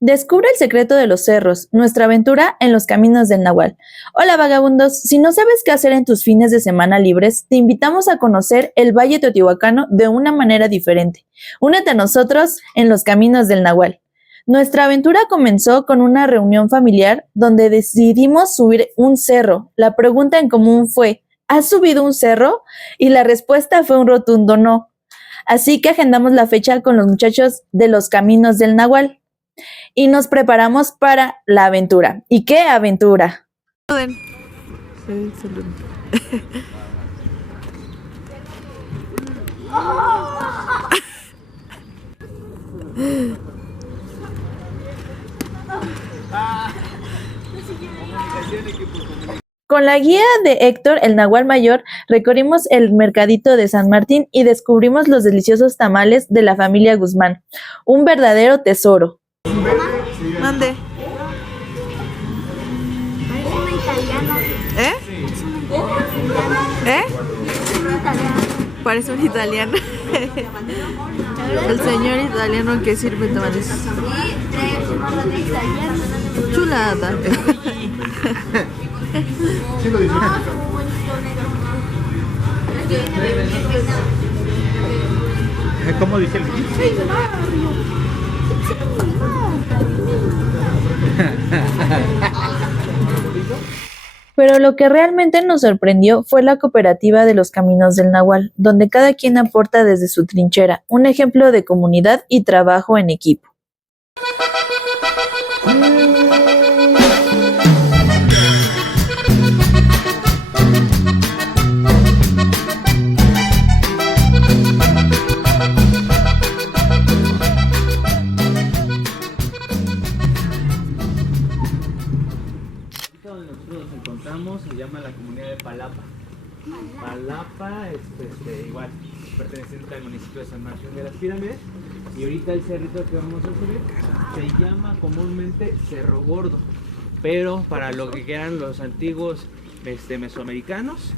Descubre el secreto de los cerros, nuestra aventura en los caminos del Nahual. Hola vagabundos, si no sabes qué hacer en tus fines de semana libres, te invitamos a conocer el Valle Teotihuacano de una manera diferente. Únete a nosotros en los caminos del Nahual. Nuestra aventura comenzó con una reunión familiar donde decidimos subir un cerro. La pregunta en común fue, ¿has subido un cerro? Y la respuesta fue un rotundo no. Así que agendamos la fecha con los muchachos de los caminos del Nahual y nos preparamos para la aventura. ¿Y qué aventura? Con la guía de Héctor, el Nahual Mayor, recorrimos el mercadito de San Martín y descubrimos los deliciosos tamales de la familia Guzmán. Un verdadero tesoro. ¿Dónde? Parece una italiana. ¿Eh? Es una italiana. ¿Eh? Es una italiana. Parece un italiano. El señor italiano que sirve tamales. Sí, trae una rata italiana. Chulada. Sí lo dice. ¿Cómo dice el Pero lo que realmente nos sorprendió fue la cooperativa de los Caminos del Nahual, donde cada quien aporta desde su trinchera, un ejemplo de comunidad y trabajo en equipo. Donde nosotros nos encontramos se llama la comunidad de Palapa. Palapa es igual perteneciente al municipio de San Martín de las Pirámides. Y ahorita el cerrito que vamos a subir se llama comúnmente Cerro Gordo, pero para lo que quieran los antiguos mesoamericanos,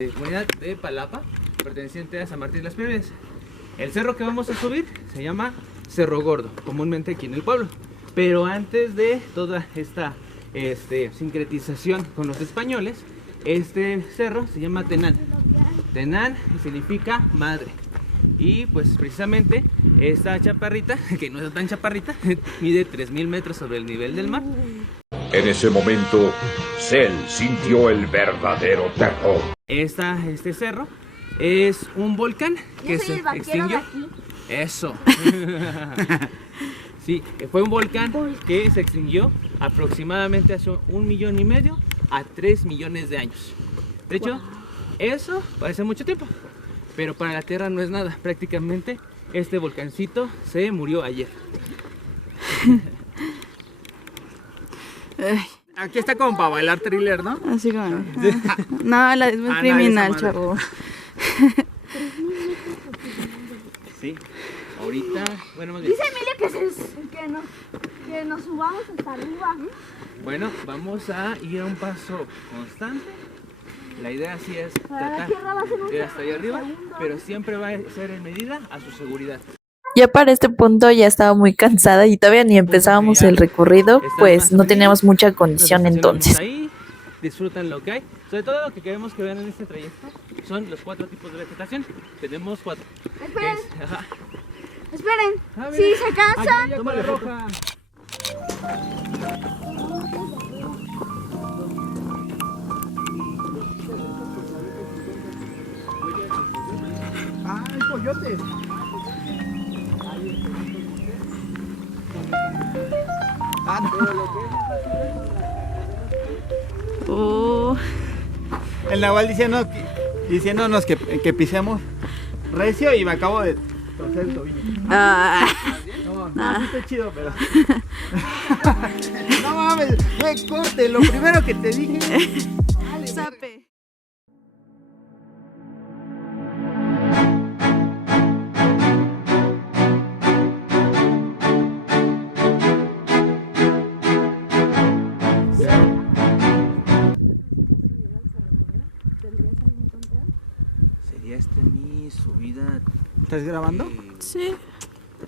la comunidad de Palapa perteneciente a San Martín de las Pirámides. El cerro que vamos a subir se llama Cerro Gordo, comúnmente aquí en el pueblo. Pero antes de toda esta sincretización con los españoles, este cerro se llama Tenán. Tenán significa madre. Y pues precisamente esta chaparrita, que no es tan chaparrita, mide 3000 metros sobre el nivel del mar. En ese momento, Cell sintió el verdadero terror. Este cerro es un volcán que se extinguió. Eso. Sí, fue un volcán que se extinguió aproximadamente hace 1,5 millones a 3 millones de años. De hecho, eso parece mucho tiempo, pero para la Tierra no es nada. Prácticamente este volcancito se murió ayer. Aquí está como para bailar thriller, ¿no? Así como. No, es muy criminal, chavo. Sí, ahorita, bueno, más bien. Dice Emilia que nos subamos hasta arriba. Bueno, vamos a ir a un paso constante. La idea sí es tratar de ir hasta allá arriba, pero siempre va a ser en medida a su seguridad. Ya para este punto ya estaba muy cansada y todavía ni empezábamos el recorrido, pues no teníamos mucha condición entonces. Ahí disfrutan lo que hay. Sobre todo lo que queremos que vean en este trayecto son los 4 tipos de vegetación. Tenemos 4. Esperen. Esperen. Si se cansan. Toma la roja. Ah, hay coyotes. Ah, no. El Nahual diciéndonos que pisemos recio y me acabo de torcer el tobillo. No, sí está chido, pero... No mames, güey, corte, lo primero que te dije. Sape. Sería mi subida. ¿Estás grabando? Sí,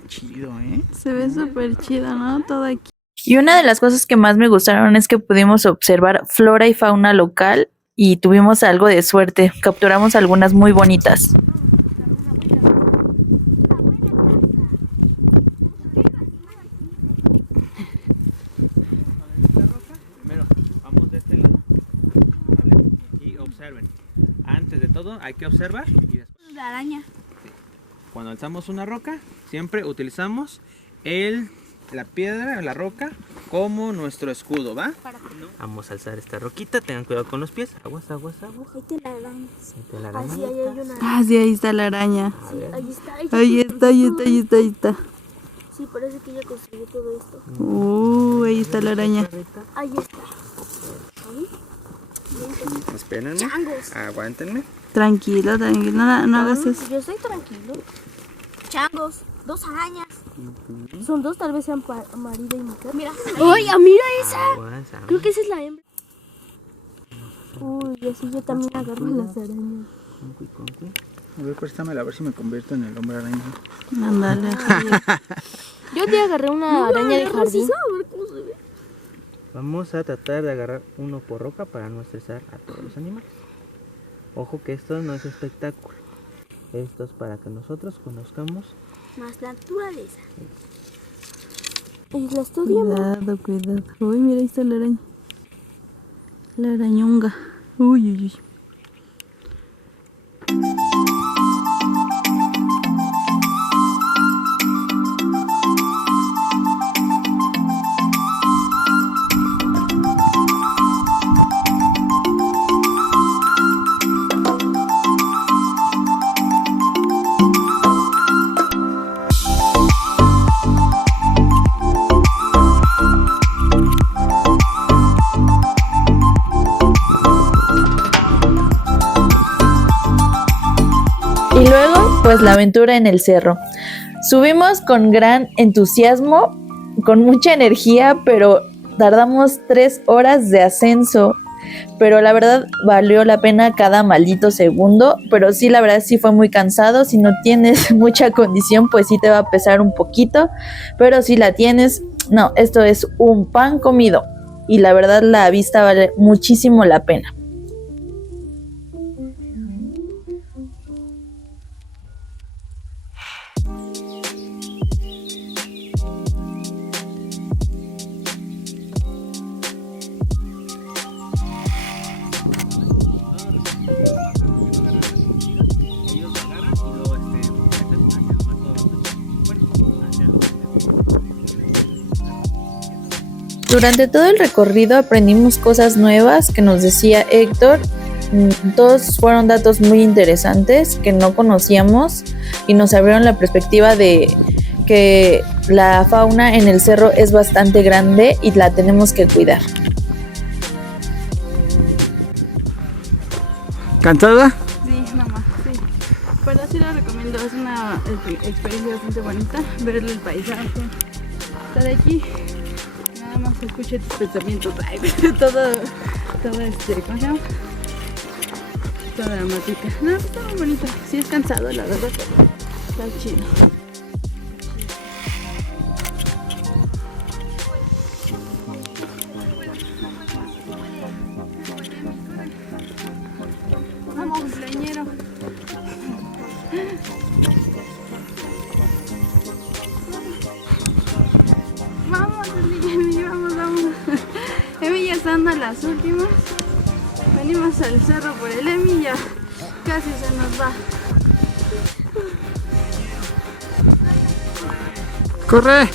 Chido, ¿eh? se ve súper chido, ¿no? Todo aquí. Y una de las cosas que más me gustaron es que pudimos observar flora y fauna local y tuvimos algo de suerte. Capturamos algunas muy bonitas. Primero, vamos de este lado. ¿Vale? Y observen. Antes de todo hay que observar y después. La araña. Cuando alzamos una roca, siempre utilizamos la piedra, la roca, como nuestro escudo, ¿va? Vamos a alzar esta roquita, tengan cuidado con los pies. Aguas, aguas, aguas. Ahí te la araña. Ahí te la Ah, sí, ahí arañita. hay una araña. Ah, sí, ahí está la araña. Sí, ahí está. Ahí está, ahí está, ahí está, ahí está. Sí, parece que ella construyó todo esto. Ahí está la araña. Ahí está. Ahí. Espérenme. Changos. Aguántenme. Tranquilo, tranquilo, no hagas eso. Yo estoy tranquilo. Changos. 2 arañas. Son 2, tal vez sean marido y mujer. Mira. ¡Oye, mira esa! Aguas, aguas. Creo que esa es la hembra. Uy, así yo también agarro las arañas. A ver, préstamela, a ver si me convierto en el hombre araña. Ándale. Yo te agarré una araña de jardín. Vamos a tratar de agarrar uno por roca para no estresar a todos los animales. Ojo que esto no es espectáculo. Esto es para que nosotros conozcamos. Más naturaleza. Y la estudiamos. Cuidado, cuidado. Uy, mira, ahí está la araña. La arañonga. Uy, uy, uy. Y luego, pues la aventura en el cerro. Subimos con gran entusiasmo, con mucha energía, pero tardamos 3 horas de ascenso. Pero la verdad valió la pena cada maldito segundo. Pero sí, la verdad sí fue muy cansado. Si no tienes mucha condición, pues sí te va a pesar un poquito. Pero si la tienes, no, esto es un pan comido. Y la verdad la vista vale muchísimo la pena. Durante todo el recorrido aprendimos cosas nuevas que nos decía Héctor. Todos fueron datos muy interesantes que no conocíamos y nos abrieron la perspectiva de que la fauna en el cerro es bastante grande y la tenemos que cuidar. ¿Cansada? Sí, mamá, sí. Pero sí lo recomiendo, es una experiencia bastante bonita ver el paisaje. Estar aquí, nada más escuche tus pensamientos. Ay, todo ¿cómo se llama? Toda dramática. No, está muy bonito. Sí es cansado, la verdad, pero está chido. Vamos, cumpleañero. Vamos, Emi, vamos. Emi ya está dando las últimas. Venimos al cerro por el Emi y ya casi se nos va. ¡Corre!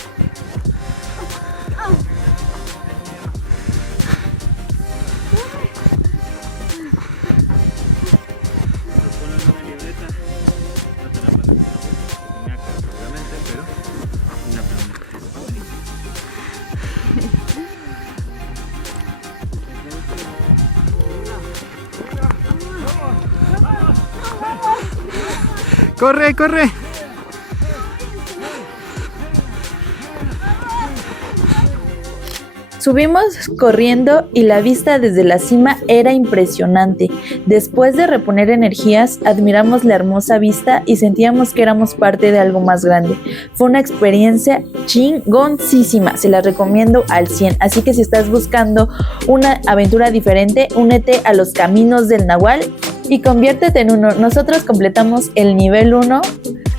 ¡Corre, corre! Subimos corriendo y la vista desde la cima era impresionante. Después de reponer energías, admiramos la hermosa vista y sentíamos que éramos parte de algo más grande. Fue una experiencia chingoncísima, se la recomiendo al 100. Así que si estás buscando una aventura diferente, únete a los Caminos del Nahual y conviértete en uno. Nosotros completamos el nivel 1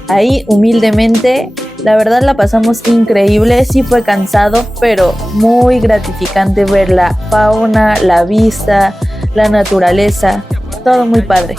ahí humildemente. La verdad la pasamos increíble, sí fue cansado, pero muy gratificante ver la fauna, la vista, la naturaleza, todo muy padre.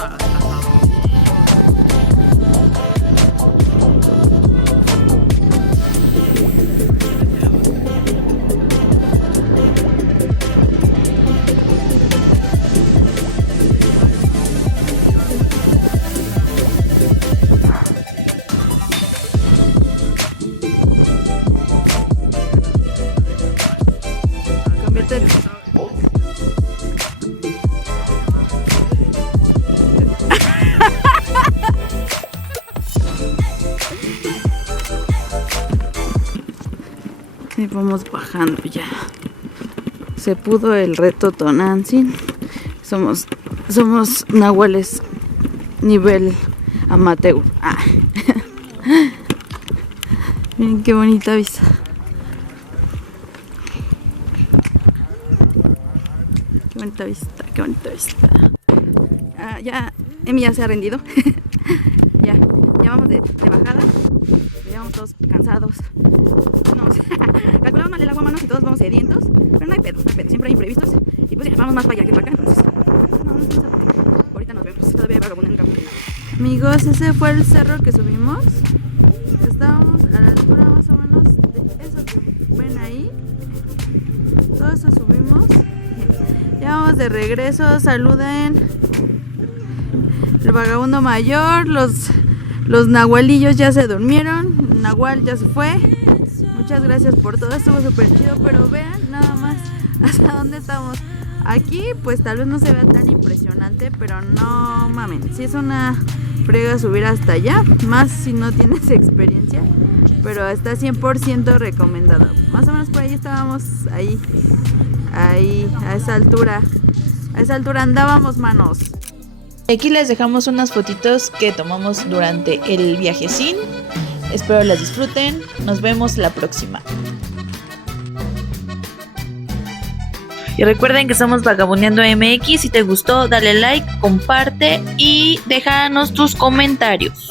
Y vamos bajando ya. Se pudo el reto Tonantzin. Somos nahuales nivel amateur. Miren qué bonita vista. Qué bonita vista, qué bonita vista. Ya, Emi ya se ha rendido. ya vamos de bajada. Ya vamos todos cansados. Calculamos mal el agua, manos, y todos vamos sedientos. Pero no hay pedo, siempre hay imprevistos. Y pues ya, vamos más para allá que para acá. Entonces, ahorita nos vemos. Todavía hay vagabundo en el camino. Amigos, ese fue el cerro que subimos. Estábamos a la altura más o menos de eso que ven ahí. Todo eso subimos. Ya vamos de regreso. Saluden. El vagabundo mayor, los nahualillos ya se durmieron. El nahual ya se fue. Muchas gracias por todo, estuvo súper chido. Pero vean nada más hasta dónde estamos. Aquí pues tal vez no se vea tan impresionante, pero no mamen, si es una frega subir hasta allá, más si no tienes experiencia, pero está 100% recomendado. Más o menos por ahí estábamos, ahí a esa altura andábamos, manos. Aquí les dejamos unas fotitos que tomamos durante el viajecín. Espero las disfruten. Nos vemos la próxima. Y recuerden que somos Vagabundeando MX. Si te gustó, dale like, comparte y déjanos tus comentarios.